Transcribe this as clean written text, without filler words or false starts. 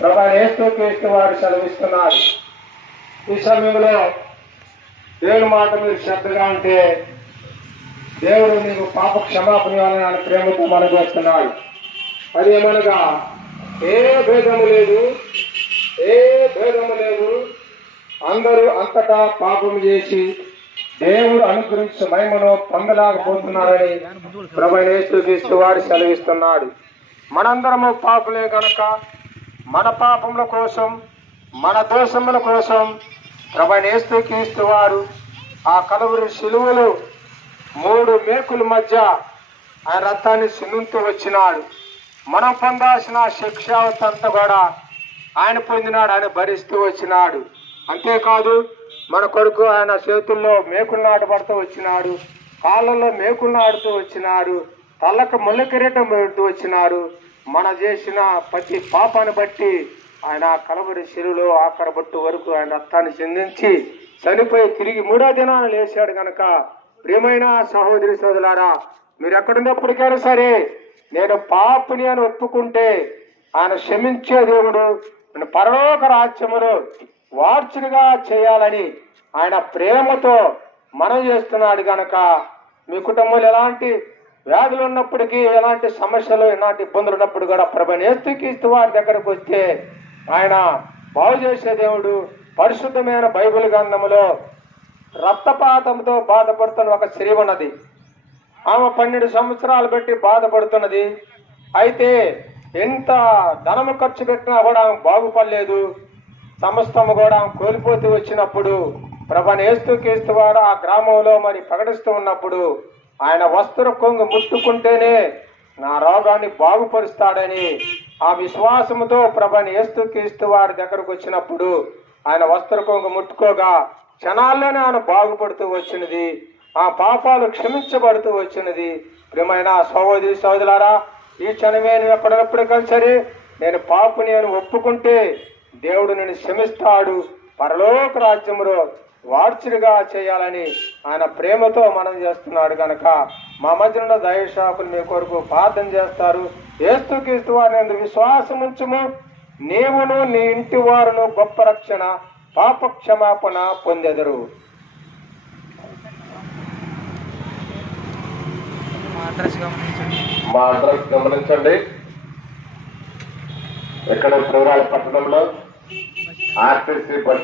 ప్రభు యేసుక్రీస్తు వారు సెలవిస్తున్నారు. ఈ సమయంలో దేవుని మాట మీరు శ్రద్ధగా ఉంటే దేవుడు నీకు పాప క్షమాపణ ఇవ్వాలని ఆయన ప్రేమతో మనగొస్తున్నాడు. అదేమనగా ఏ భేదము లేదు, ఏ భేదము లేదు, అందరూ అంతటా పాపం చేసి దేవుడు అనుగ్రహించిన మహిమను పొందలేకపోతున్నారని ప్రభు యేసుక్రీస్తు వారు సెలవిస్తున్నాడు. మనందరము పాపులే గనక మన పాపముల కోసం, మన దోషముల కోసం ప్రభు యేసుక్రీస్తు వారు ఆ కలువరి శిలువలో 3 మేకుల మధ్య ఆయన రక్తాన్ని సిందింతూ వచ్చినాడు. మనం పొందాల్సిన శిక్షావతంతా కూడా ఆయన పొందినాడు, ఆయన భరిస్తూ వచ్చినాడు. అంతేకాదు మన కొరకు ఆయన చేతుల్లో మేకులు నాటబడుతూ వచ్చినాడు, కాళ్ళల్లో మేకులు నాటుతూ వచ్చినాడు, తలకు ముళ్ళ కిరీటం పెడుతూ వచ్చినాడు. మన చేసిన ప్రతి పాపాన్ని బట్టి ఆయన కలవరి శిలువలో ఆఖరి బొట్టు వరకు ఆయన రక్తాన్ని చిందించి చనిపోయి తిరిగి 3వ దినాన్ని లేచాడు గనక ప్రియమైన సహోదరి సోదరులారా, మీరు ఎక్కడున్నప్పటికైనా సరే నేను పాపిని అని ఒప్పుకుంటే ఆయన క్షమించే దేవుడు నేను పరలోక రాజ్యములో వార్చునిగా చేయాలని ఆయన ప్రేమతో మనం చేస్తున్నాడు గనక మీ కుటుంబంలో ఎలాంటి వ్యాధులు ఉన్నప్పటికీ, ఎలాంటి సమస్యలు, ఎలాంటి ఇబ్బందులు ఉన్నప్పుడు కూడా ప్రభు యేసుక్రీస్తు వారి దగ్గరకు వస్తే ఆయన బాగు చేసే దేవుడు. పరిశుద్ధమైన బైబిల్ గ్రంథములో రక్తపాతంతో బాధపడుతున్న ఒక స్త్రీ ఉన్నది. ఆమె 12 సంవత్సరాలు బట్టి బాధపడుతున్నది. అయితే ఎంత ధనము ఖర్చు పెట్టినా కూడా ఆమె బాగుపడలేదు. సమస్తము కూడా కోల్పోతూ వచ్చినప్పుడు ప్రభు యేసుక్రీస్తు వారు ఆ గ్రామంలో మరి ప్రకటిస్తూ ఉన్నప్పుడు ఆయన వస్త్ర కొంగు ముట్టుకుంటేనే నా రోగాన్ని బాగుపరుస్తాడని ఆ విశ్వాసముతో ప్రభు యేసుక్రీస్తు వారి దగ్గరకు వచ్చినప్పుడు ఆయన వస్త్ర కొంగు ముట్టుకోగా క్షణాల్లోనే ఆయన బాగుపడుతూ వచ్చినది. ఆ పాపాలు క్షమించబడుతూ వచ్చినది. ప్రియమైన సహోదరి సహోదరులారా, ఈ క్షణమే నువ్వు ఎక్కడున్నప్పటికీ సరే నేను పాపుని అని ఒప్పుకుంటే దేవుడు నేను క్షమిస్తాడు, పరలోక రాజ్యములో వార్చుడిగా చేయాలని ఆయన ప్రేమతో మనం చేస్తున్నాడు కనుక మా మధ్యన దైవశాఖలు మీ కొరకు ప్రార్థన చేస్తారు. యేసుక్రీస్తు వారిని విశ్వాసం ఉంచుము, నీవును నీ ఇంటి వారును గొప్ప రక్షణ పాప క్షమాపణ పొందెదరు. మా అడ్రస్ గమనించండి. ఇక్కడ ప్రేరాల పట్టణంలో ఆర్టీసీ బస్